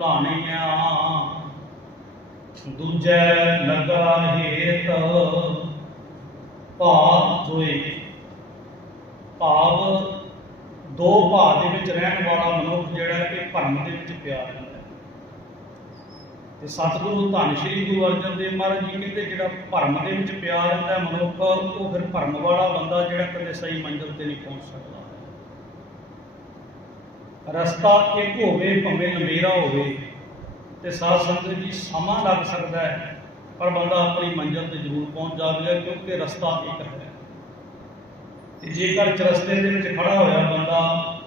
ਧਾਨੀਆਂ। ਦੂਜੈ ਲਗਾ ਹੇਤ ਭਾਵ ਦੋਏ ਭਾਵ ਦੋ ਭਾਵ ਦੇ ਵਿੱਚ ਰਹਿਣ ਵਾਲਾ ਮਨੁੱਖ ਜਿਹੜਾ ਕਿ ਭਰਮ ਦੇ ਵਿੱਚ ਪਿਆ ਰਹਿੰਦਾ ਤੇ ਸਤਿਗੁਰੂ ਧੰਨ ਸ਼੍ਰੀ ਗੁਰੂ ਅਰਜਨ ਦੇਵ ਮਹਾਰਾਜ ਜੀ ਕਹਿੰਦੇ, ਜਿਹੜਾ ਭਰਮ ਦੇ ਵਿੱਚ ਪਿਆ ਰਹਿੰਦਾ ਮਨੁੱਖ, ਉਹ ਫਿਰ ਭਰਮ ਵਾਲਾ ਬੰਦਾ ਜਿਹੜਾ ਕਦੇ ਸਹੀ ਮੰਜ਼ਿਲ ਤੇ ਨਹੀਂ ਪਹੁੰਚ ਸਕਦਾ। ਰਸਤਾ ਇੱਕ ਹੋਵੇ ਭਾਵੇਂ ਲੰਮੇਰਾ ਹੋਵੇ, ਤੇ ਸਾਧ ਸੰਗਤ ਜੀ ਸਮਾਂ ਲੱਗ ਸਕਦਾ ਹੈ, ਪਰ ਬੰਦਾ ਆਪਣੀ ਮੰਜ਼ਿਲ ਤੇ ਜ਼ਰੂਰ ਪਹੁੰਚ ਜਾਵੇਗਾ ਕਿਉਂਕਿ ਰਸਤਾ ਇੱਕ ਹੈ। ਤੇ ਜੇਕਰ ਚਰਸਤੇ ਦੇ ਵਿੱਚ ਖੜਾ ਹੋਇਆ ਬੰਦਾ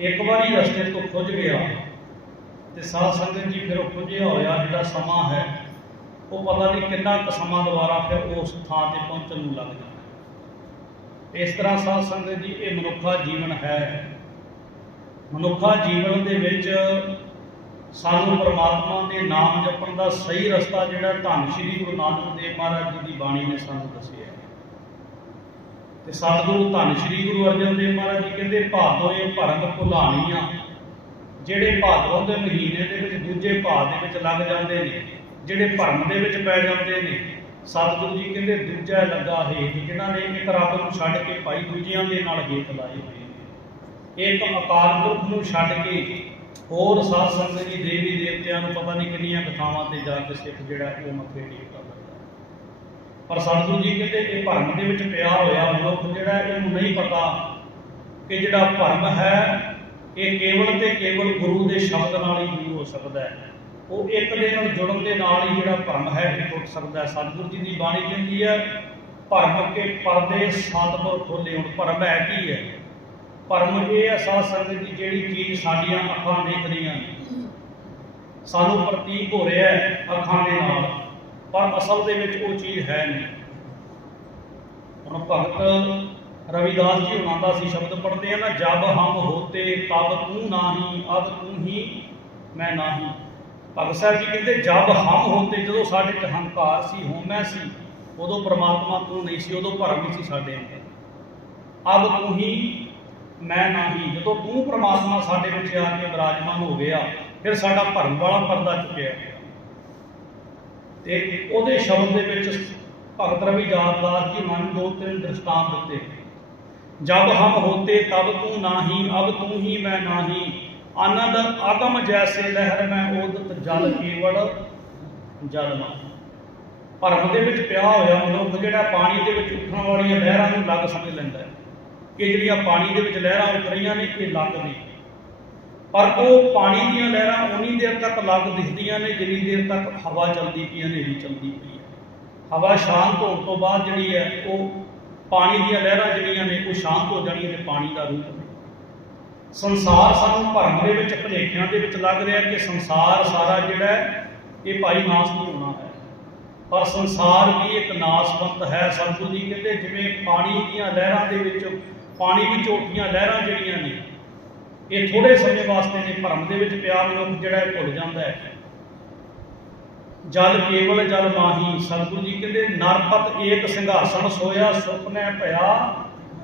ਇੱਕ ਵਾਰੀ ਰਸਤੇ ਤੋਂ ਖੁੱਜ ਗਿਆ, ਤੇ ਸਾਧ ਸੰਗਤ ਜੀ ਫਿਰ ਉਹ ਖੁੱਜਿਆ ਹੋਇਆ ਜਿਹੜਾ ਸਮਾਂ ਹੈ, ਉਹ ਪਤਾ ਨਹੀਂ ਕਿੰਨਾ ਕੁ ਸਮਾਂ ਦੁਬਾਰਾ ਫਿਰ ਉਸ ਥਾਂ ਤੇ ਪਹੁੰਚਣ ਨੂੰ ਲੱਗ ਜਾਂਦਾ ਇਸ ਤਰ੍ਹਾਂ ਸਾਧ ਸੰਗਤ ਜੀ ਇਹ ਮਨੁੱਖਾ ਜੀਵਨ ਹੈ। ਮਨੁੱਖਾ ਜੀਵਨ ਦੇ ਵਿੱਚ ਸਾਨੂੰ ਪਰਮਾਤਮਾ ਦੇ ਨਾਮ ਜਪਣ ਦਾ ਸਹੀ ਰਸਤਾ ਜਿਹੜਾ ਧੰਨ ਸ਼੍ਰੀ ਗੁਰੂ ਨਾਨਕ ਦੇਵ ਮਹਾਰਾਜ ਜੀ ਦੀ ਬਾਣੀ ਨੇ ਸਾਨੂੰ ਦੱਸਿਆ ਹੈ। ਤੇ ਸਤਿਗੁਰੂ ਧੰਨ ਸ਼੍ਰੀ ਗੁਰੂ ਅਰਜਨ ਦੇਵ ਮਹਾਰਾਜ ਜੀ ਕਹਿੰਦੇ ਭਾਦੋਏ ਭਰਮ ਭੁਲਾਣੀਆਂ, ਜਿਹੜੇ ਭਾਦੋਂ ਦੇ ਮਹੀਨੇ ਦੇ ਵਿੱਚ ਦੂਜੇ ਭਾਦ ਦੇ ਵਿੱਚ ਲੱਗ ਜਾਂਦੇ ਨੇ, ਜਿਹੜੇ ਭਰਮ ਦੇ ਵਿੱਚ ਪੈ ਜਾਂਦੇ ਨੇ, ਸਤਿਗੁਰੂ ਜੀ ਕਹਿੰਦੇ, ਦੂਜਾ ਲੱਗਾ ਹੇਠ ਜਿਨ੍ਹਾਂ ਨੇ? ਇੱਕ ਰੱਬ ਨੂੰ ਛੱਡ ਕੇ ਭਾਈ ਦੂਜਿਆਂ ਦੇ ਨਾਲ ਹੇਠ ਲਾਏ ਹੋਏ ਇੱਕ ਅਕਾਲ ਪੁਰਖ ਨੂੰ ਛੱਡ ਕੇ ਹੋਰ ਸਾਧ ਸੰਗਤ ਜੀ, ਦੇਵੀ ਦੇਵਤਿਆਂ ਨੂੰ ਪਤਾ ਨਹੀਂ ਕਿੰਨੀਆਂ ਕਥਾਵਾਂ ਤੇ ਜਾ ਕੇ ਸਿੱਖ ਜਿਹੜਾ ਉਹ ਮੱਥੇ ਟੇਕਦਾ ਪਰ ਸਤਿਗੁਰੂ ਜੀ ਕਹਿੰਦੇ ਇਹ ਭਰਮ ਦੇ ਵਿੱਚ ਪਿਆ ਹੋਇਆ ਮਨੁੱਖ ਜਿਹੜਾ, ਇਹਨੂੰ ਨਹੀਂ ਪਤਾ ਕਿ ਜਿਹੜਾ ਭਰਮ ਹੈ, ਇਹ ਕੇਵਲ ਤੇ ਕੇਵਲ ਗੁਰੂ ਦੇ ਸ਼ਬਦ ਨਾਲ ਹੀ ਦੂਰ ਹੋ ਸਕਦਾ ਹੈ। ਉਹ ਇੱਕ ਦੇ ਨਾਲ ਜੁੜਨ ਦੇ ਨਾਲ ਹੀ ਜਿਹੜਾ ਭਰਮ ਹੈ, ਇਹ ਟੁੱਟ ਸਕਦਾ ਹੈ। ਸਤਿਗੁਰੂ ਜੀ ਦੀ ਬਾਣੀ ਕਹਿੰਦੀ ਹੈ, ਭਰਮ ਕੇ ਪਰਦੇ ਸਤਿਗੁਰ ਖੋਲੇ ਹੁਣ ਭਰਮ ਹੈ ਕੀ ਹੈ? ਭਰਮ ਇਹ ਹੈ ਸਾਧ ਸੰਗਤ ਦੀ ਜਿਹੜੀ ਚੀਜ਼ ਸਾਡੀਆਂ ਅੱਖਾਂ ਦੇਖ ਰਹੀਆਂ ਨੇ। ਸਾਨੂੰ ਪ੍ਰਤੀਕ ਹੋ ਰਿਹਾ ਹੈ ਅੱਖਾਂ ਦੇ ਨਾਲ, ਪਰ ਅਸਲ ਦੇ ਵਿੱਚ ਉਹ ਚੀਜ਼ ਹੈ ਨਹੀਂ। ਹੁਣ ਭਗਤ ਰਵਿਦਾਸ ਜੀ ਉਹਨਾਂ ਸੀ ਸ਼ਬਦ ਪੜ੍ਹਦੇ ਆ ਨਾ, ਜਬ ਹਮ ਹੋਤੇ ਤਬ ਤੂੰ ਨਾਹੀ, ਅਬ ਤੂੰ ਹੀ, ਮੈਂ ਨਾਹੀ। ਭਗਤ ਸਾਹਿਬ ਜੀ ਕਹਿੰਦੇ, ਜਬ ਹਮ ਹੋਤੇ, ਜਦੋਂ ਸਾਡੇ ਚ ਹੰਕਾਰ ਸੀ, ਹਉਮੈ ਸੀ, ਉਦੋਂ ਪ੍ਰਮਾਤਮਾ ਤੂੰ ਨਹੀਂ ਸੀ, ਉਦੋਂ ਭਰਮ ਸੀ ਸਾਡੇ ਅੰਦਰ। ਅਬ ਤੂੰ ਹੀ ਮੈਂ ਨਹੀਂ ਜਦੋਂ ਤੂੰ ਪ੍ਰਮਾਤਮਾ ਸਾਡੇ ਵਿੱਚ ਆ ਕੇ ਵਿਰਾਜਮਾਨ ਹੋ ਗਿਆ, ਫਿਰ ਸਾਡਾ ਭਰਮ ਵਾਲਾ ਪਰਦਾ ਚੁੱਕਿਆ। ਤੇ ਉਹਦੇ ਸ਼ਬਦ ਦੇ ਵਿੱਚ ਭਗਤ ਰਵਿਦਾਸ ਦਾਸ ਜੀ ਮਨ ਦੋ ਤਿੰਨ ਦ੍ਰਿਸ਼ਟਾਂਤ ਦਿੱਤੇ। ਜਬ ਹਮ ਹੋਤੇ ਤਬ ਤੂੰ ਨਾਹੀ, ਅਬ ਤੂੰ ਹੀ ਮੈਂ ਨਾਹੀ। ਆਨੰਦ ਆਗਮ ਜੈਸੇ ਲਹਿਰ ਮੈਂ ਉਦਤ ਜਲ ਕੇਵਲ ਜਲ ਭਰਮ ਦੇ ਵਿੱਚ ਪਿਆ ਹੋਇਆ ਮਨੁੱਖ ਜਿਹੜਾ ਪਾਣੀ ਦੇ ਵਿੱਚ ਉੱਠਣ ਵਾਲੀਆਂ ਲਹਿਰਾਂ ਨੂੰ ਲੱਗ ਸਮਝ ਲੈਂਦਾ ਹੈ। ਕਿ ਜਿਹੜੀਆਂ ਪਾਣੀ ਦੇ ਵਿੱਚ ਲਹਿਰਾਂ ਉੱਠ ਰਹੀਆਂ ਨੇ, ਇਹ ਲੱਗ ਨੇ। ਪਰ ਉਹ ਪਾਣੀ ਦੀਆਂ ਲਹਿਰਾਂ ਉਨੀ ਦੇਰ ਤੱਕ ਲੱਗ ਦਿਖਦੀਆਂ ਨੇ, ਜਿੰਨੀ ਦੇਰ ਤੱਕ ਹਵਾ ਚੱਲਦੀ ਪਈ ਹੈ, ਹਨੇਰੀ ਚੱਲਦੀ ਪਈ ਹੈ। ਹਵਾ ਸ਼ਾਂਤ ਹੋਣ ਤੋਂ ਬਾਅਦ ਜਿਹੜੀ ਹੈ, ਉਹ ਪਾਣੀ ਦੀਆਂ ਲਹਿਰਾਂ ਜਿਹੜੀਆਂ ਨੇ, ਉਹ ਸ਼ਾਂਤ ਹੋ ਜਾਣੀਆਂ ਨੇ ਪਾਣੀ ਦਾ ਰੂਪ ਸੰਸਾਰ ਸਾਨੂੰ ਭਰਮ ਦੇ ਵਿੱਚ, ਭਲੇਖਿਆਂ ਦੇ ਵਿੱਚ ਲੱਗ ਰਿਹਾ ਕਿ ਸੰਸਾਰ ਸਾਰਾ ਜਿਹੜਾ ਇਹ ਭਾਈ ਨਾਸ ਨਹੀਂ ਹੋਣਾ ਹੈ। ਪਰ ਸੰਸਾਰ ਵੀ ਇੱਕ ਨਾਸਵੰਤ ਹੈ ਸਤਿਗੁਰੂ ਜੀ। ਕਹਿੰਦੇ ਜਿਵੇਂ ਪਾਣੀ ਦੀਆਂ ਲਹਿਰਾਂ ਦੇ ਵਿੱਚ ਪਾਣੀ ਵਿੱਚ ਉੱਠੀਆਂ ਲਹਿਰਾਂ ਜਿਹੜੀਆਂ ਨੇ, ਇਹ ਥੋੜੇ ਸਮੇਂ ਵਾਸਤੇ ਨੇ, ਭਰਮ ਦੇ ਵਿੱਚ ਪਿਆ ਮਨੁੱਖ ਜਿਹੜਾ ਇਹ ਭੁੱਲ ਜਾਂਦਾ ਹੈ। ਜਲ ਕੇਵਲ ਜਲ ਮਾਹੀ, ਸਤਿਗੁਰੂ ਜੀ ਕਹਿੰਦੇ, ਨਰਪਤ ਏਕ ਸਿੰਘਾਸਣ ਸੋਇਆ ਸੁਪਨੇ ਭਇਆ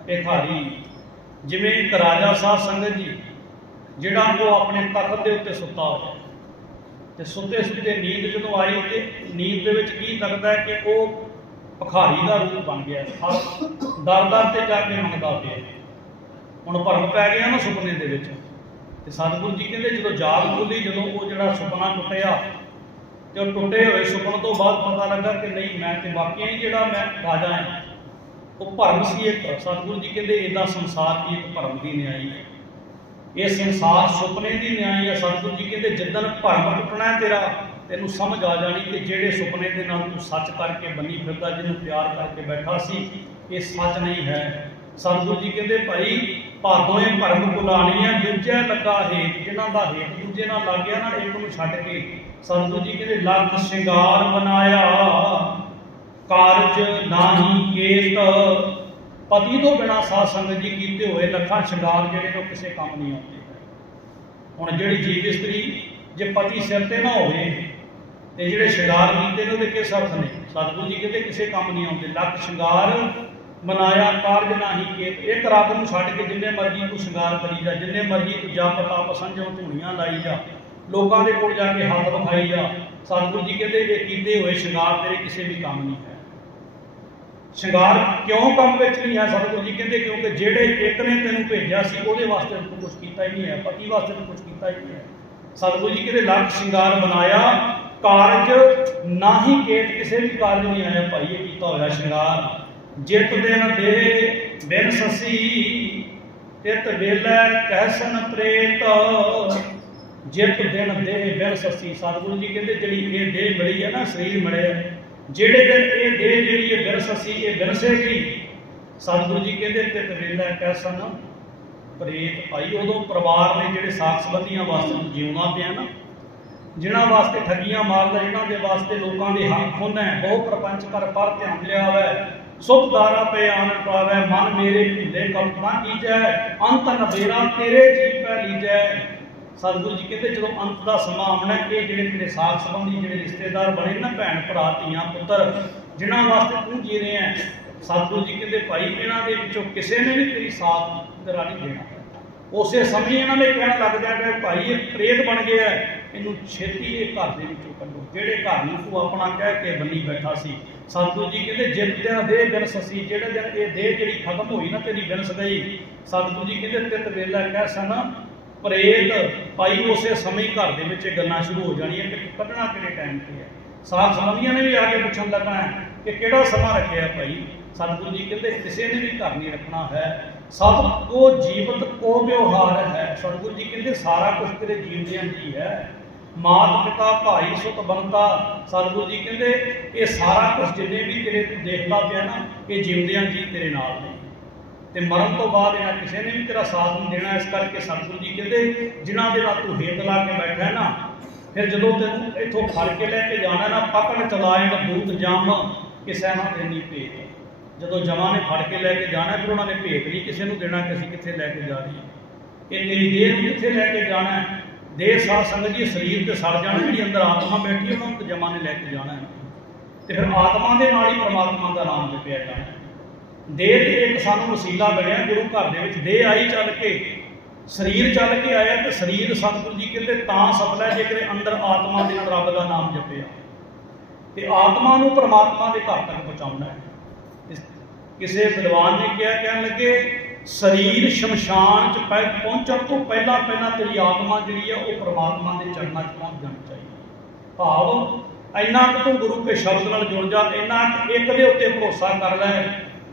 ਭਿਖਾਰੀ। ਜਿਵੇਂ ਇੱਕ ਰਾਜਾ ਸਾਧ ਸੰਗਤ ਜੀ, ਜਿਹੜਾ ਉਹ ਆਪਣੇ ਤਖਤ ਦੇ ਉੱਤੇ ਸੁੱਤਾ ਹੋਇਆ। ਤੇ ਸੁੱਤੇ ਸੁੱਤੇ ਨੀਂਦ ਜਦੋਂ ਆਈ ਤੇ ਨੀਂਦ ਦੇ ਵਿੱਚ ਕੀ ਲੱਗਦਾ ਕਿ ਉਹ ਭਖਾਰੀ ਦਾ ਰੂਪ ਬਣ ਗਿਆ। ਹਰ ਦਰ ਦਰ ਤੇ ਜਾ ਕੇ ਮੰਗਦਾ ਪਿਆ ਹੁਣ ਭਰਮ ਪੈ ਗਿਆ ਨਾ ਸੁਪਨੇ ਦੇ ਵਿੱਚ, ਤੇ ਸਤਿਗੁਰੂ ਜੀ ਕਹਿੰਦੇ ਜਦੋਂ ਜਾਗ ਖੁੱਲੀ, ਜਦੋਂ ਉਹ ਜਿਹੜਾ ਸੁਪਨਾ ਟੁੱਟਿਆ, ਤੇ ਉਹ ਟੁੱਟੇ ਹੋਏ ਸੁਪਨੇ ਤੋਂ ਬਾਅਦ ਪਤਾ ਲੱਗਾ ਕਿ ਨਹੀਂ, ਮੈਂ ਤੇ ਵਾਕਿਆ ਹੀ ਜਿਹੜਾ ਮੈਂ ਰਾਜਾ ਹਾਂ, ਉਹ ਭਰਮ ਸੀ ਇੱਕ। ਸਤਿਗੁਰੂ ਜੀ ਕਹਿੰਦੇ ਇਦਾਂ ਸੰਸਾਰ ਦੀ ਇੱਕ ਭਰਮ ਦੀ ਨਿਆਈ ਹੈ। ਇਹ ਸੰਸਾਰ ਸੁਪਨੇ ਦੀ ਨਿਆਈ ਹੈ। ਸਤਿਗੁਰੂ ਜੀ ਕਹਿੰਦੇ ਜਿੱਦਣ ਭਰਮ ਟੁੱਟਣਾ ਤੇਰਾ ਤੈਨੂੰ ਸਮਝ ਆ ਜਾਣੀ ਕਿ ਜਿਹੜੇ ਸੁਪਨੇ ਦੇ ਨਾਲ ਤੂੰ ਸੱਚ ਕਰਕੇ ਬੰਨੀ ਫਿਰਦਾ, ਜਿਹਨੂੰ ਪਿਆਰ ਕਰਕੇ ਬੈਠਾ ਸੀ, ਇਹ ਸੱਚ ਨਹੀਂ ਹੈ। ਸਤਿਗੁਰੂ ਜੀ ਕਹਿੰਦੇ, ਭਾਈ ਭਾਦੋਏ ਭਰਮ ਭੁਲਾਣੀਆਂ ਦੂਜੇ ਲੱਗਾ ਹੇਤ, ਜਿਨ੍ਹਾਂ ਦਾ ਹੇਤ ਦੂਜੇ ਨਾਲ ਲੱਗ ਗਿਆ ਨਾ, ਇੱਕ ਨੂੰ ਛੱਡ ਕੇ। ਸਤਿਗੁਰੂ ਜੀ ਕਹਿੰਦੇ, ਲੱਖ ਸ਼ਿੰਗਾਰ ਬਣਾਇਆ ਕਾਰਜ ਨਾਹੀ ਕੇਤ। ਪਤੀ ਤੋਂ ਬਿਨਾ ਸਾਧ ਸੰਗਤ ਜੀ ਕੀਤੇ ਹੋਏ ਲੱਖਾਂ ਸ਼ਿੰਗਾਰ ਜਿਹੜੇ ਨੂੰ ਕਿਸੇ ਕੰਮ ਨਹੀਂ ਆਉਂਦੇ। ਹੁਣ ਜਿਹੜੀ ਜੀਵ ਇਸਤਰੀ, ਜੇ ਪਤੀ ਸਿਰ ਤੇ ਨਾ ਹੋਵੇ ਤੇ ਜਿਹੜੇ ਸ਼ਿੰਗਾਰ ਕੀਤੇ ਨੇ ਉਹਦੇ ਕਿਸ ਅਰਥ ਨੇ? ਸਤਿਗੁਰੂ ਜੀ ਕਹਿੰਦੇ ਕਿਸੇ ਕੰਮ ਨਹੀਂ ਆਉਂਦੇ। ਲੱਖ ਸ਼ਿੰਗਾਰ ਮਨਾਇਆ, ਕਾਰਜ ਨਾਹੀ ਕੇਤ ਇੱਕ ਰੱਬ ਨੂੰ ਛੱਡ ਕੇ ਜਿੰਨੇ ਮਰਜ਼ੀ ਤੂੰ ਸ਼ਿੰਗਾਰ ਕਰੀ ਜਾ, ਜਿੰਨੇ ਮਰਜ਼ੀ ਤੂੰ ਜਪ ਤਪ ਸੰਜਮ ਧੂਣੀਆਂ ਲਾਈ ਜਾ, ਲੋਕਾਂ ਦੇ ਕੋਲ ਜਾ ਕੇ ਹੱਥ ਵਿਖਾਈ ਜਾ। ਸਤਿਗੁਰੂ ਜੀ ਕਹਿੰਦੇ ਇਹ ਕੀਤੇ ਹੋਏ ਸ਼ਿੰਗਾਰ ਤੇਰੇ ਕਿਸੇ ਵੀ ਕੰਮ ਨਹੀਂ ਹੈ। ਸ਼ਿੰਗਾਰ ਕਿਉਂ ਕੰਮ ਵਿੱਚ ਨਹੀਂ ਹੈ? ਸਤਿਗੁਰੂ ਜੀ ਕਹਿੰਦੇ, ਕਿਉਂਕਿ ਜਿਹੜੇ ਇੱਕ ਨੇ ਤੈਨੂੰ ਭੇਜਿਆ ਸੀ, ਉਹਦੇ ਵਾਸਤੇ ਤੂੰ ਕੁਝ ਕੀਤਾ ਹੀ ਨਹੀਂ ਹੈ। ਪਤੀ ਵਾਸਤੇ ਤੂੰ ਕੁਝ ਕੀਤਾ ਹੀ ਨਹੀਂ ਹੈ। ਸਤਿਗੁਰੂ ਜੀ ਕਹਿੰਦੇ, ਲੱਖ ਸ਼ਿੰਗਾਰ ਬਣਾਇਆ ਕਾਰਜ ਨਾਹੀ ਕੇਤ ਕਿਸੇ ਵੀ ਕਾਰਜ ਨਹੀਂ ਆਇਆ ਭਾਈ, ਇਹ ਕੀਤਾ ਹੋਇਆ ਸ਼ਿੰਗਾਰ। ਜਿਤ ਦਿਨ ਦੇ ਬਿਨ ਸਸੀ, ਤਿਤ ਵੇਲੇ ਕਹਿਸਨ ਪ੍ਰੇਤ। ਜਿਤ ਦਿਨ ਦੇ ਬਿਨ ਸਸੀ, ਸਤਿਗੁਰੂ ਜੀ ਕਹਿੰਦੇ ਜਿਹੜੀ ਇਹ ਦੇਹ ਮਿਲੀ ਹੈ ਨਾ, ਸਰੀਰ ਮਿਲਿਆ ਜਿਹੜੇ ਦਿਨ ਇਹ ਦੇਹ ਜਿਹੜੀ ਹੈ ਬਿਨ ਸਸੀ, ਇਹ ਬਿਰਸੇਗੀ ਸਤਿਗੁਰੂ ਜੀ ਕਹਿੰਦੇ ਤਿਤ ਵੇਲੇ ਕਹਿਸਨ ਪ੍ਰੇਤ। ਭਾਈ, ਉਦੋਂ ਪਰਿਵਾਰ ਨੇ ਜਿਹੜੇ ਸਾਥ ਸੰਬੰਧੀਆਂ ਵਾਸਤੇ ਜਿਉਣਾ ਪਿਆ ਨਾ ਜਿਨ੍ਹਾਂ ਵਾਸਤੇ ਠੱਗੀਆਂ ਮਾਰਦਾ, ਜਿਨ੍ਹਾਂ ਦੇ ਵਾਸਤੇ ਲੋਕਾਂ ਦੇ ਹੱਕ ਖੁੰਨ ਬਹੁ ਪ੍ਰਪੰਚ ਕਰ ਪਰ ਧਿਆਨ ਲਿਆ ਵੈ ਸੁਖ ਦਾਰਾ ਪੇ ਆਨ ਪਾਵੈ, ਮਨ ਮੇਰੇ ਭੁੱਲੇ ਕਲਪਨਾ ਕੀਜੈ, ਅੰਤ ਨਵੇਰਾ ਤੇਰੇ ਜੀ ਪੈ ਲੀਜੈ। ਸਤਿਗੁਰੂ ਜੀ ਕਹਿੰਦੇ, ਜਦੋਂ ਅੰਤ ਦਾ ਸਮਾਂ ਆਉਣਾ ਇਹ ਜਿਹੜੇ ਤੇਰੇ ਸਾਥ ਸੰਬੰਧੀ ਜਿਹੜੇ ਰਿਸ਼ਤੇਦਾਰ ਬਣੇ ਨਾ ਭੈਣ ਭਰਾ, ਧੀਆਂ ਪੁੱਤਰ, ਜਿਨ੍ਹਾਂ ਵਾਸਤੇ ਤੂੰ ਜੀ ਰਿਹਾ ਸਤਿਗੁਰੂ ਜੀ ਕਹਿੰਦੇ, ਭਾਈ ਇਹਨਾਂ ਦੇ ਵਿੱਚੋਂ ਕਿਸੇ ਨੇ ਵੀ ਤੇਰੀ ਸਾਥ ਤੇਰਾ ਨਹੀਂ ਦੇਣਾ। ਉਸੇ ਸਮੇਂ ਇਹਨਾਂ ਨੇ ਕਹਿਣ ਲੱਗ ਜਾਣਾ ਭਾਈ ਇਹ ਪ੍ਰੇਤ ਬਣ ਗਿਆ ਇਹਨੂੰ ਛੇਤੀ ਇਹ ਘਰ ਦੇ ਵਿੱਚੋਂ ਕੱਢੋ। ਜਿਹੜੇ ਘਰ ਨੂੰ ਤੂੰ ਆਪਣਾ ਕਹਿ ਕੇ ਬੰਨੀ ਬੈਠਾ ਸੀ ਸਤਿਗੁਰੂ ਜੀ ਕਹਿੰਦੇ ਜਿਤ ਦੇ ਦਿਨ ਸਸੀ ਜਿਹੜੇ ਦਿਨ ਇਹ ਦੇਹ ਜਿਹੜੀ ਖਤਮ ਹੋਈ ਨਾ, ਤੇਰੀ ਬਿਨਸ ਗਈ। ਸਤਿਗੁਰੂ ਜੀ ਕਹਿੰਦੇ, ਤਿਤ ਵੇਲਾ ਕਹਿ ਸਨ, ਪ੍ਰੇਤ ਭਾਈ ਉਸੇ ਸਮੇਂ ਹੀ ਘਰ ਦੇ ਵਿੱਚ ਇਹ ਗੱਲਾਂ ਸ਼ੁਰੂ ਹੋ ਜਾਣੀਆਂ ਕਿ ਕੱਢਣਾ ਕਿਹੜੇ ਟਾਈਮ ਤੇ ਹੈ? ਸਾਥ ਸੰਬੰਧੀਆਂ ਨੇ ਵੀ ਆ ਕੇ ਪੁੱਛਣ ਲੱਗਾ ਹੈ ਕਿ ਕਿਹੜਾ ਸਮਾਂ ਰੱਖਿਆ ਭਾਈ? ਸਤਿਗੁਰੂ ਜੀ ਕਹਿੰਦੇ, ਕਿਸੇ ਨੇ ਵੀ ਘਰ ਨਹੀਂ ਰੱਖਣਾ ਹੈ। ਸਭ ਕੋ ਜੀਵਤ ਕੋ ਵਿਵਹਾਰ ਹੈ। ਸਤਿਗੁਰੂ ਜੀ ਕਹਿੰਦੇ, ਸਾਰਾ ਕੁਝ ਤੇਰੇ ਜੀਵਦਿਆਂ ਜੀ ਹੈ। ਮਾਤ ਪਿਤਾ ਭਾਈ ਸੁਤ ਬੰਤਾ ਸਤਿਗੁਰੂ ਜੀ ਕਹਿੰਦੇ, ਇਹ ਸਾਰਾ ਕੁਝ ਜਿੰਨੇ ਵੀ ਤੇਰੇ ਤੂੰ ਦੇਖਦਾ ਪਿਆ ਨਾ, ਇਹ ਜਿਉਂਦਿਆਂ ਜੀ ਤੇਰੇ ਨਾਲ ਨੇ। ਤੇ ਮਰਨ ਤੋਂ ਬਾਅਦ ਇਹਨਾਂ ਕਿਸੇ ਨੇ ਵੀ ਤੇਰਾ ਸਾਥ ਨਹੀਂ ਦੇਣਾ, ਇਸ ਕਰਕੇ ਸਤਿਗੁਰੂ ਜੀ ਕਹਿੰਦੇ, ਜਿਨ੍ਹਾਂ ਦੇ ਨਾਲ ਤੂੰ ਹੇਤ ਲਾ ਕੇ ਬੈਠਾ ਹੈ ਨਾ, ਫਿਰ ਜਦੋਂ ਤੈਨੂੰ ਇੱਥੋਂ ਫੜ ਕੇ ਲੈ ਕੇ ਜਾਣਾ ਨਾ, ਪਕੜ ਚਲਾਏਗਾ ਦੂਤ ਜਮ, ਕਿਸੇ ਨਾ ਦੇਣੀ ਭੇਟ ਜਦੋਂ ਜਮਾਂ ਨੇ ਫੜ ਕੇ ਲੈ ਕੇ ਜਾਣਾ, ਫਿਰ ਉਹਨਾਂ ਨੇ ਭੇਟ ਨਹੀਂ ਕਿਸੇ ਨੂੰ ਦੇਣਾ ਕਿ ਅਸੀਂ ਕਿੱਥੇ ਲੈ ਕੇ ਜਾ ਰਹੀ ਹਾਂ। ਇਹ ਤੇਰੀ ਦੇਹ ਨੂੰ ਕਿੱਥੇ ਲੈ ਕੇ ਜਾਣਾ ਹੈ? ਦੇਹ ਸਾਧ ਸੰਗਤ ਜੀ, ਸਰੀਰ ਤੇ ਸੜ ਜਾਣਾ ਜਿਹੜੀ ਅੰਦਰ ਆਤਮਾ ਬੈਠੀ ਉਹਨਾਂ ਨੂੰ ਜਮਾਂ ਨੇ ਲੈ ਕੇ ਜਾਣਾ ਤੇ ਫਿਰ ਆਤਮਾ ਦੇ ਨਾਲ ਹੀ ਪਰਮਾਤਮਾ ਦਾ ਨਾਮ ਜਪਿਆ ਜਾਣਾ ਦੇਹ ਤੇ ਇੱਕ ਸਾਨੂੰ ਵਸੀਲਾ ਬਣਿਆ, ਗੁਰੂ ਘਰ ਦੇ ਵਿੱਚ ਦੇਹ ਆਈ ਚੱਲ ਕੇ, ਸਰੀਰ ਚੱਲ ਕੇ ਆਇਆ ਤੇ ਸਰੀਰ ਸਤਿਗੁਰੂ ਜੀ ਕਹਿੰਦੇ, ਤਾਂ ਸਫਲ ਜੇ ਜੇਕਰ ਅੰਦਰ ਆਤਮਾ ਦੇ ਨਾਲ ਰੱਬ ਦਾ ਨਾਮ ਜਪਿਆ। ਤੇ ਆਤਮਾ ਨੂੰ ਪਰਮਾਤਮਾ ਦੇ ਘਰ ਤੱਕ ਪਹੁੰਚਾਉਣਾ ਹੈ। ਕਿਸੇ ਵਿਦਵਾਨ ਨੇ ਕਿਹਾ, ਕਹਿਣ ਲੱਗੇ ਸਰੀਰ ਸ਼ਮਸ਼ਾਨ ਚ ਪਹੁੰਚਣ ਤੋਂ ਪਹਿਲਾਂ ਪਹਿਲਾਂ ਤੇਰੀ ਆਤਮਾ ਜਿਹੜੀ ਹੈ ਉਹ ਪ੍ਰਮਾਤਮਾ ਦੇ ਚਰਨਾਂ 'ਚ ਪਹੁੰਚ ਜਾਣੀ ਚਾਹੀਦੀ ਭਾਵ ਇੰਨਾ ਕਿ ਤੂੰ ਗੁਰੂ ਕੇ ਸ਼ਬਦ ਨਾਲ ਜੁੜ ਜਾ, ਇੰਨਾ ਕਿ ਇੱਕ ਦੇ ਉੱਤੇ ਭਰੋਸਾ ਕਰ ਲੈ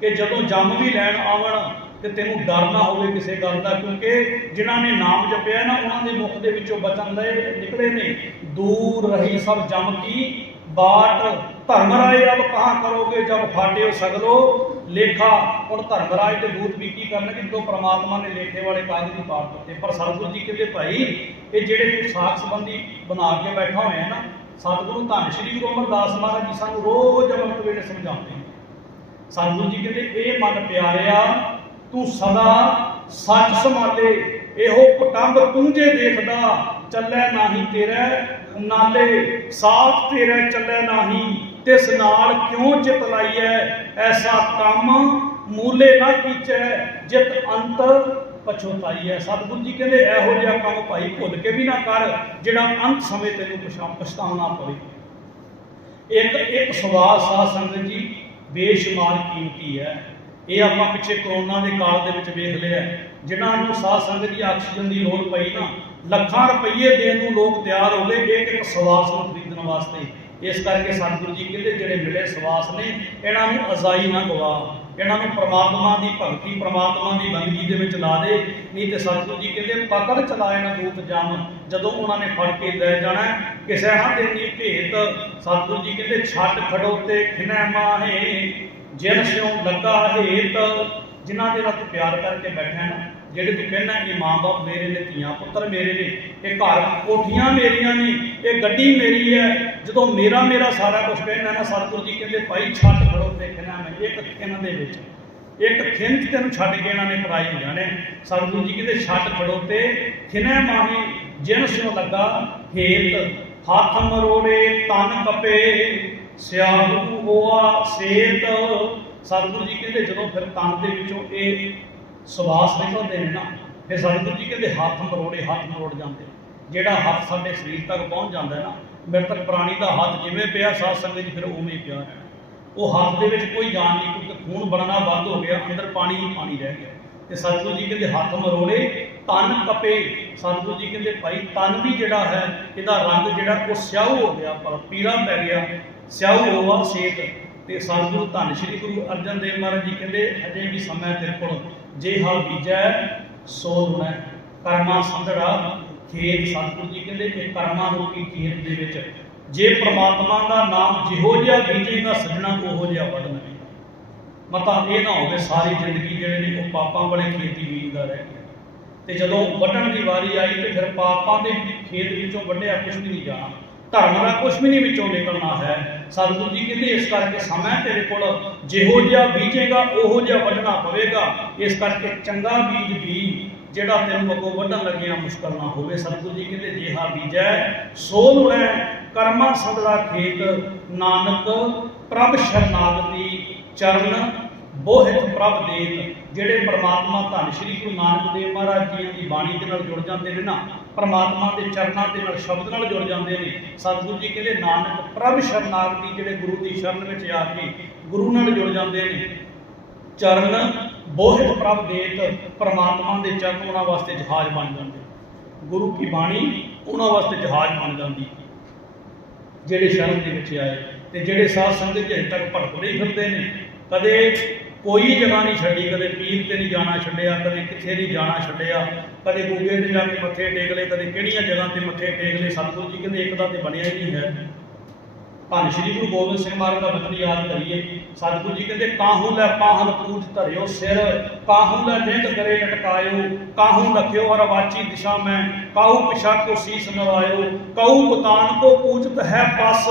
ਕਿ ਜਦੋਂ ਜੰਮ ਵੀ ਲੈਣ ਆਵਣ ਤੇ ਤੈਨੂੰ ਡਰ ਨਾ ਹੋਵੇ ਕਿਸੇ ਗੱਲ ਦਾ, ਕਿਉਂਕਿ ਜਿਨ੍ਹਾਂ ਨੇ ਨਾਮ ਜਪਿਆ ਨਾ, ਉਹਨਾਂ ਦੇ ਮੁਖ ਦੇ ਵਿੱਚੋਂ ਬਚਨ ਦੇ ਨਿਕਲੇ ਨੇ। ਦੂਰ ਰਹੀ ਸਭ ਜਮ ਕੀ, ਬਾਟ ਧਰਮਰਾਏ ਅਬ ਕਹਾਂ ਕਰੋਗੇ, ਜਬ ਫਾਟਿਓ ਸਗਲੋ। ਲੇਖਾ ਹੁਣ ਧਰਮਰਾਜ ਤੇ ਦੂਤ ਵੀ ਕੀ ਕਰਨਗੇ? ਜਦੋਂ ਪ੍ਰਮਾਤਮਾ ਨੇ ਲੇਖੇ ਵਾਲੇ ਕਾਗਜ਼ ਦੀ ਪਾਟ ਦਿੱਤੇ। ਪਰ ਸਤਿਗੁਰੂ ਜੀ ਕਹਿੰਦੇ, ਭਾਈ, ਇਹ ਜਿਹੜੇ ਤੂੰ ਸਾਖ ਸੰਬੰਧੀ ਬਣਾ ਕੇ ਬੈਠਾ ਹੋਇਆ ਨਾ, ਸਤਿਗੁਰੂ ਧੰਨ ਸ਼੍ਰੀ ਗੁਰੂ ਅਮਰਦਾਸ ਮਹਾਰਾਜ ਜੀ ਸਾਨੂੰ ਰੋਜ਼ ਅੰਮ੍ਰਿਤ ਵੇਲੇ ਸਮਝਾਉਂਦੇ ਸਤਿਗੁਰੂ ਜੀ ਕਹਿੰਦੇ, ਇਹ ਮਨ ਪਿਆਰਿਆ, ਤੂੰ ਸਦਾ ਸੱਚ ਸੰਭਾਲੇ, ਇਹੋ ਪਟੰਬ ਤੂੰ ਜੇ ਦੇਖਦਾ, ਚੱਲੇ ਨਾਹੀ ਤੇਰੇ ਨਾਲੇ, ਸਾਥ ਤੇਰੇ ਚੱਲੇ ਨਾਹੀ। ਤਿਸ ਨਾਲ ਕਿਉਂ ਚਿਤ ਲਾਈਐ ਐਸਾ ਕੰਮ ਮੂਲੇ ਨਾ ਕੀਚੈ, ਜਿਤ ਅੰਤ ਪਛੋਤਾਈਐ ਸਤਿਗੁਰੂ ਜੀ ਕਹਿੰਦੇ, ਇਹੋ ਜਿਹਾ ਕੰਮ ਭਾਈ ਭੁੱਲ ਕੇ ਵੀ ਨਾ ਕਰ, ਜਿਹੜਾ ਅੰਤ ਸਮੇਂ ਤੈਨੂੰ ਪਛਾ- ਪਛਤਾਉਣਾ ਪਵੇ। ਇੱਕ ਇੱਕ ਸਵਾਲ ਸਾਧ ਸੰਗਤ ਜੀ, ਬੇਸ਼ੁਮਾਰ ਕੀਮਤੀ ਹੈ ਇਹ ਆਪਾਂ ਪਿੱਛੇ ਕਰੋਨਾ ਦੇ ਕਾਲ ਦੇ ਵਿੱਚ ਵੇਖ ਲਿਆ। ਜਿਨ੍ਹਾਂ ਨੂੰ ਸਾਧ ਸੰਗਤ ਦੀ ਆਕਸੀਜਨ ਦੀ ਲੋੜ ਪਈ ਨਾ, ਲੱਖਾਂ ਰੁਪਏ ਦੇਣ ਨੂੰ ਲੋਕ ਤਿਆਰ ਹੋ ਗਏ। ਇੱਕ ਇੱਕ ਸਵਾਸ ਨੂੰ ਖਰੀਦਣ ਵਾਸਤੇ। ਇਸ ਕਰਕੇ ਸਤਿਗੁਰੂ ਜੀ ਕਹਿੰਦੇ ਜਿਹੜੇ ਮਿਲੇ ਸਵਾਸ ਨੇ, ਇਹਨਾਂ ਨੂੰ ਅਜ਼ਾਈ ਨਾ ਗਵਾ। ਇਹਨਾਂ ਨੂੰ ਪ੍ਰਮਾਤਮਾ ਦੀ ਭਗਤੀ, ਪ੍ਰਮਾਤਮਾ ਦੀ ਬੰਦਗੀ ਦੇ ਵਿੱਚ ਲਾ ਦੇ। ਨਹੀਂ ਤੇ ਸਤਿਗੁਰੂ ਜੀ ਕਹਿੰਦੇ, ਪਕੜ ਚਲਾਏ ਨਾ ਦੂਤ ਜਮ ਜਦੋਂ ਉਹਨਾਂ ਨੇ ਫੜ ਕੇ ਲੈ ਜਾਣਾ, ਕਿਸੇ ਨਾ ਦੇਣੀ ਭੇਤ। ਸਤਿਗੁਰੂ ਜੀ ਕਹਿੰਦੇ, ਛੱਡ ਖੜੋ ਤੇ ਖਿਨੈ ਮਾਹੇ, ਜਿਨ ਸਿਉ ਲੱਗਾ ਹੇਤ। ਜਿਨ੍ਹਾਂ ਦੇ ਨਾਲ ਪਿਆਰ ਕਰਕੇ ਬੈਠਾ ਨਾ ਜਿਹੜੇ ਤੂੰ ਕਹਿੰਦਾ ਇਹ ਮਾਂ-ਬਾਪ ਮੇਰੇ ਨੇ ਧੀਆਂ ਪੁੱਤਰ ਮੇਰੇ ਨੇ, ਇਹ ਘਰ ਕੋਠੀਆਂ ਮੇਰੀਆਂ ਨੇ, ਇਹ ਗੱਡੀ ਮੇਰੀ ਹੈ। ਜਦੋਂ ਮੇਰਾ ਮੇਰਾ ਸਾਰਾ ਕੁਝ ਕਹਿੰਦਾ ਨਾ, ਸਤਿਗੁਰੂ ਜੀ ਕਹਿੰਦੇ, ਭਾਈ ਛੱਡ ਖੜੋ ਤੇ ਮੈਂ ਇੱਕ ਖਿਨ ਦੇ ਵਿੱਚ, ਇੱਕ ਖਿਨ ਤੈਨੂੰ ਛੱਡ ਕੇ ਇਹਨਾਂ ਨੇ ਪਰਾਈ ਹੋ ਜਾਣੇ ਸਤਿਗੁਰੂ ਜੀ ਕਹਿੰਦੇ ਛੱਡ ਖੜੋ ਤੇ ਖਿਨੈ ਮਾਹੀ, ਜਿਨ ਸਿਉ ਲੱਗਾ ਹੇਤ ਹੱਥ ਮਰੋੜੇ ਤਨ ਕਪੇ ਸਿਆਹੂ ਹੋਆ ਸੇਤ। ਸਤਿਗੁਰੂ ਜੀ ਕਹਿੰਦੇ, ਜਦੋਂ ਫਿਰ ਤਨ ਦੇ ਵਿੱਚੋਂ ਇਹ ਸਵਾਸ ਨਿਕਲਦੇ ਨੇ ਨਾ ਫਿਰ ਸਤਿਗੁਰੂ ਜੀ ਕਹਿੰਦੇ ਹੱਥ ਮਰੋੜੇ, ਹੱਥ ਮਰੋੜ ਜਾਂਦੇ। ਜਿਹੜਾ ਹੱਥ ਸਾਡੇ ਸਰੀਰ ਤੱਕ ਪਹੁੰਚ ਜਾਂਦਾ ਹੈ ਨਾ ਮ੍ਰਿਤਕ ਪ੍ਰਾਣੀ ਦਾ ਹੱਥ ਜਿਵੇਂ ਪਿਆ ਸਾਧ ਸੰਗਤ ਜੀ ਫਿਰ ਉਵੇਂ ਪਿਆ ਰਹਿਣਾ। ਉਹ ਹੱਥ ਦੇ ਵਿੱਚ ਕੋਈ ਜਾਨ ਨਹੀਂ, ਕਿਉਂਕਿ ਖੂਨ ਬਣਨਾ ਬੰਦ ਹੋ ਗਿਆ, ਅੰਦਰ ਪਾਣੀ ਹੀ ਪਾਣੀ ਰਹਿ ਗਿਆ। ਤੇ ਸਤਿਗੁਰੂ ਜੀ ਕਹਿੰਦੇ ਹੱਥ ਮਰੋੜੇ, ਤਨ ਕਪੇ ਸਤਿਗੁਰੂ ਜੀ ਕਹਿੰਦੇ ਭਾਈ ਤਨ ਵੀ ਜਿਹੜਾ ਹੈ, ਇਹਦਾ ਰੰਗ ਜਿਹੜਾ ਉਹ ਸਿਆਹੂ ਹੋ ਗਿਆ, ਪਰ ਪੀਲਾ ਪੈ ਗਿਆ, ਸਿਆਹੂ ਹੋਵਾ ਸੇਤ। ਤੇ ਸਤਿਗੁਰੂ ਧੰਨ ਸ਼੍ਰੀ ਗੁਰੂ ਅਰਜਨ ਦੇਵ ਮਹਾਰਾਜ ਜੀ ਕਹਿੰਦੇ, ਅਜੇ ਵੀ ਸਮਾਂ ਤੇਰੇ ਕੋਲ। ਜੇ ਹਲ ਬੀਜੈ, ਸੋ ਲੁਣੈ ਕਰਮਾ ਸੰਧੜਾ, ਖੇਤ ਸਤਿਗੁਰੂ ਜੀ ਕਹਿੰਦੇ ਇਹ ਕਰਮਾਂ ਰੂਪੀ ਖੇਤ ਦੇ ਵਿੱਚ। ਜੇ ਪ੍ਰਮਾਤਮਾ ਦਾ ਨਾਮ ਜਿਹੋ ਜਿਹਾ ਬੀਜੇਗਾ ਸੱਜਣਾ ਉਹੋ ਜਿਹਾ ਵੱਢਣਾ ਮਤਾ ਇਹ ਨਾ ਹੋਵੇ ਸਾਰੀ ਜ਼ਿੰਦਗੀ ਜਿਹੜੇ ਨੇ ਉਹ ਪਾਪਾਂ ਵਾਲੇ ਖੇਤੀ ਬੀਜਦਾ ਰਹਿ ਗਿਆ। ਤੇ ਜਦੋਂ ਵੱਢਣ ਦੀ ਵਾਰੀ ਆਈ ਤੇ ਫਿਰ ਪਾਪਾਂ ਦੇ ਖੇਤ ਵਿੱਚੋਂ ਵੱਢਿਆ ਕੁਝ ਵੀ ਨਹੀਂ ਜਾਣਾ। ਧਰਮ ਦਾ ਕੁਝ ਵੀ ਨਹੀਂ ਵਿੱਚੋਂ ਨਿਕਲਣਾ ਹੈ। ਸਤਿਗੁਰੂ ਜੀ, ਕਹਿੰਦੇ ਇਸ ਕਰਕੇ ਸਮਾਂ ਤੇਰੇ ਕੋਲ। ਜਿਹੋ ਜਿਹਾ ਬੀਜੇਗਾ, ਉਹੋ ਜਿਹਾ ਵੱਢਣਾ ਪਵੇਗਾ। ਇਸ ਕਰਕੇ ਚੰਗਾ ਬੀਜ ਬੀਜ ਜਿਹੜਾ ਤੈਨੂੰ ਅੱਗੋਂ ਵੱਢਣ ਲੱਗਿਆ ਮੁਸ਼ਕਲ ਨਾ ਹੋਵੇ। ਸਤਿਗੁਰੂ ਜੀ, ਕਹਿੰਦੇ ਜਿਹਾ ਬੀਜੈ ਸੋ ਲੁਣੈ ਕਰਮਾ ਸੰਦਲਾ ਖੇਤ, ਨਾਨਕ ਪ੍ਰਭ ਸ਼ਰਨਾਗਤੀ ਚਰਨ, ਬੋਹਿਤ ਪ੍ਰਭ ਦੇਤ। ਜਿਹੜੇ ਪ੍ਰਮਾਤਮਾ ਧੰਨ ਸ਼੍ਰੀ ਗੁਰੂ ਨਾਨਕ ਦੇਵ ਮਹਾਰਾਜ ਜੀ ਦੀ ਬਾਣੀ ਦੇ ਨਾਲ ਜੁੜ ਜਾਂਦੇ ਨੇ ਨਾ ਪ੍ਰਮਾਤਮਾ ਦੇ ਚਰਨਾਂ ਦੇ ਨਾਲ ਸ਼ਬਦ ਨਾਲ ਜੁੜ ਜਾਂਦੇ ਨੇ। ਸਤਿਗੁਰੂ ਜੀ ਕਹਿੰਦੇ, ਨਾਨਕ ਪ੍ਰਭ ਸ਼ਰਨਾਗਤੀ ਜਿਹੜੇ ਗੁਰੂ ਦੀ ਸ਼ਰਨ ਵਿੱਚ ਆ ਕੇ ਗੁਰੂ ਨਾਲ ਜੁੜ ਜਾਂਦੇ ਨੇ। ਚਰਨ ਬੋਹਿਤ ਪ੍ਰਭ ਦੇਤ, ਪ੍ਰਮਾਤਮਾ ਦੇ ਚਰਨ ਉਹਨਾਂ ਵਾਸਤੇ ਜਹਾਜ਼ ਬਣ ਜਾਂਦੇ। ਗੁਰੂ ਕੀ ਬਾਣੀ ਉਹਨਾਂ ਵਾਸਤੇ ਜਹਾਜ਼ ਬਣ ਜਾਂਦੀ। ਜਿਹੜੇ ਸ਼ਰਨ ਦੇ ਵਿੱਚ ਆਏ ਤੇ ਜਿਹੜੇ ਸਾਧ ਸੰਗਤ ਜਿਹੇ ਤੱਕ ਭਟਕਦੇ ਹੀ ਫਿਰਦੇ ਨੇ, ਕਦੇ ਕੋਈ ਜਗ੍ਹਾ ਨਹੀਂ ਛੱਡੀ, ਕਦੇ ਪੀਰ ਤੇ ਨਹੀਂ ਜਾਣਾ ਛੱਡਿਆ, ਕਦੇ ਕਿੱਥੇ ਨਹੀਂ ਜਾਣਾ ਛੱਡਿਆ, ਕਦੇ ਗੂਗੇ ਤੇ ਜਾ ਕੇ ਮੱਥੇ ਟੇਕ ਲਏ, ਕਦੇ ਕਿਹੜੀਆਂ ਜਗ੍ਹਾ ਤੇ ਮੱਥੇ ਟੇਕ ਲਏ, ਸਤਿਗੁਰੂ ਜੀ ਕਹਿੰਦੇ ਇੱਕ ਦਾ ਤੇ ਬਣਿਆ ਹੀ ਨਹੀਂ ਹੈ। ਧੰਨ ਸ਼੍ਰੀ ਗੁਰੂ ਗੋਬਿੰਦ ਸਿੰਘ ਮਹਾਰਾਜ ਦਾ ਬਚਨ ਯਾਦ ਕਰੀਏ, ਸਤਿਗੁਰੂ ਜੀ ਕਹਿੰਦੇ, ਕਾਹੂ ਲੈ ਪਾਹਨ ਪੂਜ ਧਰਿਓ ਸਿਰ, ਕਾਹੂ ਲੈ ਦੇਖ ਕਰੇ ਲਟਕਾਇਓ ਕਾਹੂ ਲਖਿਓ ਹਰ ਵਾਚੀ ਦਿਸ਼ਾ ਮੈਂ, ਕਾਹੂ ਪਿਛਾ ਕੋ ਸੀਸ ਨਵਾਇਓ, ਕਾਹੂ ਮਤਾਨ ਕੋ ਪੂਜਤ ਹੈ ਪਾਸ,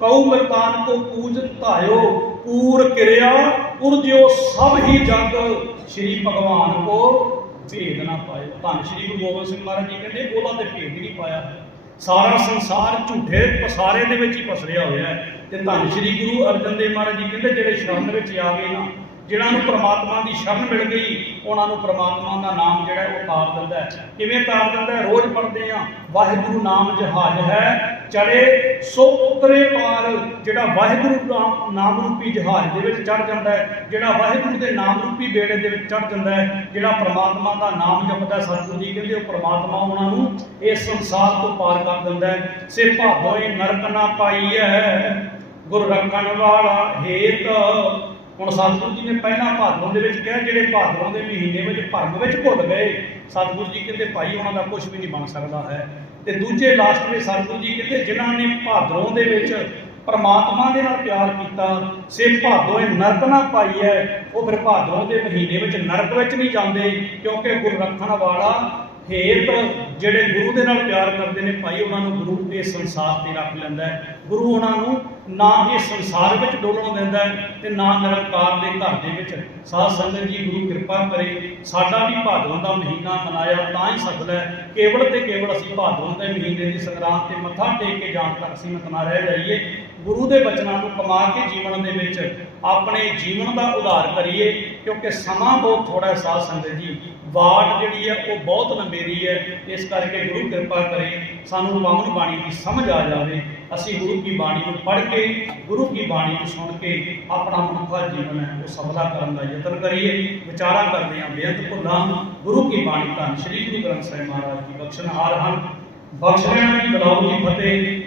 ਕਾਹੂ ਮਰਤਾਨ ਕੋ ਪੂਜਤ ਧਾਇਓ, ਪੂਰ ਕਿਰਿਆ ਉਰਜਿਓ ਸਭ ਹੀ ਜਗ ਸ਼੍ਰੀ ਭਗਵਾਨ ਕੋ ਭੇਦ ਨਾ ਪਾਏ। ਧੰਨ ਸ਼੍ਰੀ ਗੁਰੂ ਗੋਬਿੰਦ ਸਿੰਘ ਮਹਾਰਾਜ ਜੀ ਕਹਿੰਦੇ, ਉਹਦਾ ਤੇ ਭੇਦ ਨਹੀਂ ਪਾਇਆ। ਸਾਰਾ ਸੰਸਾਰ ਝੂਠੇ ਪਸਾਰੇ ਦੇ ਵਿੱਚ ਹੀ ਪਸਰਿਆ ਹੋਇਆ ਹੈ। ਤੇ ਧੰਨ ਸ਼੍ਰੀ ਗੁਰੂ ਅਰਜਨ ਦੇਵ ਮਹਾਰਾਜ ਜੀ ਕਹਿੰਦੇ, ਜਿਹੜੇ ਸ਼ਰਨ ਵਿੱਚ ਆ ਗਏ ਨਾ ਜਿਹਨਾਂ ਨੂੰ ਪ੍ਰਮਾਤਮਾ ਦੀ ਸ਼ਰਨ ਮਿਲ ਗਈ, ਉਹਨਾਂ ਨੂੰ ਪ੍ਰਮਾਤਮਾ ਦਾ ਨਾਮ ਜਿਹੜਾ ਉਹ ਤਾਰ ਦਿੰਦਾ ਹੈ। ਕਿਵੇਂ ਤਾਰ ਦਿੰਦਾ ਹੈ? ਰੋਜ਼ ਪੜ੍ਹਦੇ ਆ ਵਾਹਿਗੁਰੂ ਨਾਮ ਜਹਾਜ਼ ਹੈ ਚੜੇ, ਸੋ ਉਤਰੇ ਪਾਰ ਜਿਹੜਾ ਵਾਹਿਗੁਰੂ ਨਾਮ ਰੂਪੀ ਜਹਾਜ਼ ਦੇ ਵਿੱਚ ਚੜ ਜਾਂਦਾ ਹੈ, ਜਿਹੜਾ ਵਾਹਿਗੁਰੂ ਦੇ ਨਾਮ ਰੂਪੀ ਬੇੜੇ ਦੇ ਵਿੱਚ ਚੜ ਜਾਂਦਾ ਹੈ, ਜਿਹੜਾ ਪ੍ਰਮਾਤਮਾ ਦਾ ਨਾਮ ਜਪਦਾ ਸਤਿਗੁਰੂ ਜੀ, ਕਹਿੰਦੇ ਉਹ ਪ੍ਰਮਾਤਮਾ ਉਹਨਾਂ ਨੂੰ ਇਸ ਸੰਸਾਰ ਤੋਂ ਪਾਰ ਕਰ ਦਿੰਦਾ ਹੈ। ਸੇ ਭਾਵੋਏ ਨਰਕ ਨਾ ਪਾਈਐ, ਗੁਰ ਰੱਖਣ ਵਾਲਾ ਹੇਤ। ਹੁਣ ਸਤਿਗੁਰੂ ਜੀ ਨੇ ਪਹਿਲਾਂ ਭਾਦਰੋਂ ਦੇ ਵਿੱਚ ਕਿਹਾ, ਜਿਹੜੇ ਭਾਦਰੋਂ ਦੇ ਮਹੀਨੇ ਵਿੱਚ ਭਰਮ ਵਿੱਚ ਭੁੱਲ ਗਏ, ਸਤਿਗੁਰੂ ਜੀ ਕਹਿੰਦੇ ਭਾਈ ਉਹਨਾਂ ਦਾ ਕੁਝ ਵੀ ਨਹੀਂ ਬਣ ਸਕਦਾ ਹੈ। ਤੇ ਦੂਜੇ ਲਾਸਟ ਵਿੱਚ ਸਤਿਗੁਰੂ ਜੀ ਕਹਿੰਦੇ ਜਿਨ੍ਹਾਂ ਨੇ ਭਾਦਰੋਂ ਦੇ ਵਿੱਚ ਪਰਮਾਤਮਾ ਦੇ ਨਾਲ ਪਿਆਰ ਕੀਤਾ, ਸੇ ਭਾਦੋਏ ਨਰਕ ਨਾ ਪਾਈ ਹੈ, ਉਹ ਫਿਰ ਭਾਦਰੋਂ ਦੇ ਮਹੀਨੇ ਵਿੱਚ ਨਰਕ ਵਿੱਚ ਨਹੀਂ ਜਾਂਦੇ, ਕਿਉਂਕਿ ਗੁਰ ਰੱਖਣ ਵਾਲਾ ਹੇਤ ਜਿਹੜੇ ਗੁਰੂ ਦੇ ਨਾਲ ਪਿਆਰ ਕਰਦੇ ਨੇ, ਭਾਈ ਉਹਨਾਂ ਨੂੰ ਗੁਰੂ ਇਸ ਸੰਸਾਰ ਤੇ ਰੱਖ ਲੈਂਦਾ ਹੈ। ਗੁਰੂ ਉਹਨਾਂ ਨੂੰ ਨਾ ਇਸ ਸੰਸਾਰ ਵਿੱਚ ਡੋਲਣ ਦਿੰਦਾ ਹੈ ਤੇ ਨਾ ਨਿਰੰਕਾਰ ਦੇ ਘਰ ਦੇ ਵਿੱਚ। ਸਾਧ ਸੰਗਤ ਜੀ, ਗੁਰੂ ਕਿਰਪਾ ਕਰੇ, ਸਾਡਾ ਵੀ ਭਾਦਵਾਂ ਦਾ ਮਹੀਨਾ ਮਨਾਇਆ ਤਾਂ ਹੀ ਸਫਲ ਹੈ। ਕੇਵਲ ਤੇ ਕੇਵਲ ਅਸੀਂ ਭਾਦਵਾਂ ਦੇ ਮਹੀਨੇ ਦੀ ਸੰਗਰਾਂਦ ਤੇ ਮੱਥਾ ਟੇਕ ਕੇ ਜਾਣ ਤੱਕ ਸੀਮਤ ਨਾ ਰਹਿ ਜਾਈਏ। ਗੁਰੂ ਦੇ ਬਚਨਾਂ ਨੂੰ ਕਮਾ ਕੇ ਜੀਵਨ ਦੇ ਵਿੱਚ ਆਪਣੇ ਜੀਵਨ ਦਾ ਉਧਾਰ ਕਰੀਏ, ਕਿਉਂਕਿ ਸਮਾਂ ਬਹੁਤ ਥੋੜਾ ਹੈ ਸਾਧ ਸੰਗਤ ਜੀ। ਵਾਟ ਜਿਹੜੀ ਹੈ ਉਹ ਬਹੁਤ ਲੰਬੇਰੀ ਹੈ। ਇਸ ਕਰਕੇ ਗੁਰੂ ਕਿਰਪਾ ਕਰੇ, ਸਾਨੂੰ ਪਾਵਨ ਬਾਣੀ ਦੀ ਸਮਝ ਆ ਜਾਵੇ। ਅਸੀਂ ਗੁਰੂ ਕੀ ਬਾਣੀ ਨੂੰ ਪੜ੍ਹ ਕੇ, ਗੁਰੂ ਕੀ ਬਾਣੀ ਨੂੰ ਸੁਣ ਕੇ ਆਪਣਾ ਮਨੁੱਖਾ ਜੀਵਨ ਹੈ, ਉਹ ਸਫਲਾ ਕਰਨ ਦਾ ਯਤਨ ਕਰੀਏ। ਵਿਚਾਰਾਂ ਕਰਦੇ ਹਾਂ, ਬੇਅੰਤ ਭੁੱਲਾਂ। ਗੁਰੂ ਕੀ ਬਾਣੀ ਧੰਨ, ਸ਼੍ਰੀ ਗੁਰੂ ਗ੍ਰੰਥ ਸਾਹਿਬ ਮਹਾਰਾਜ ਜੀ ਬਖਸ਼ਣਹਾਰ ਹਨ। ਬਖਸ਼ ਲੈਣਾ ਜੀ ਬਲਾਉ ਜੀ ਫਤਿਹ।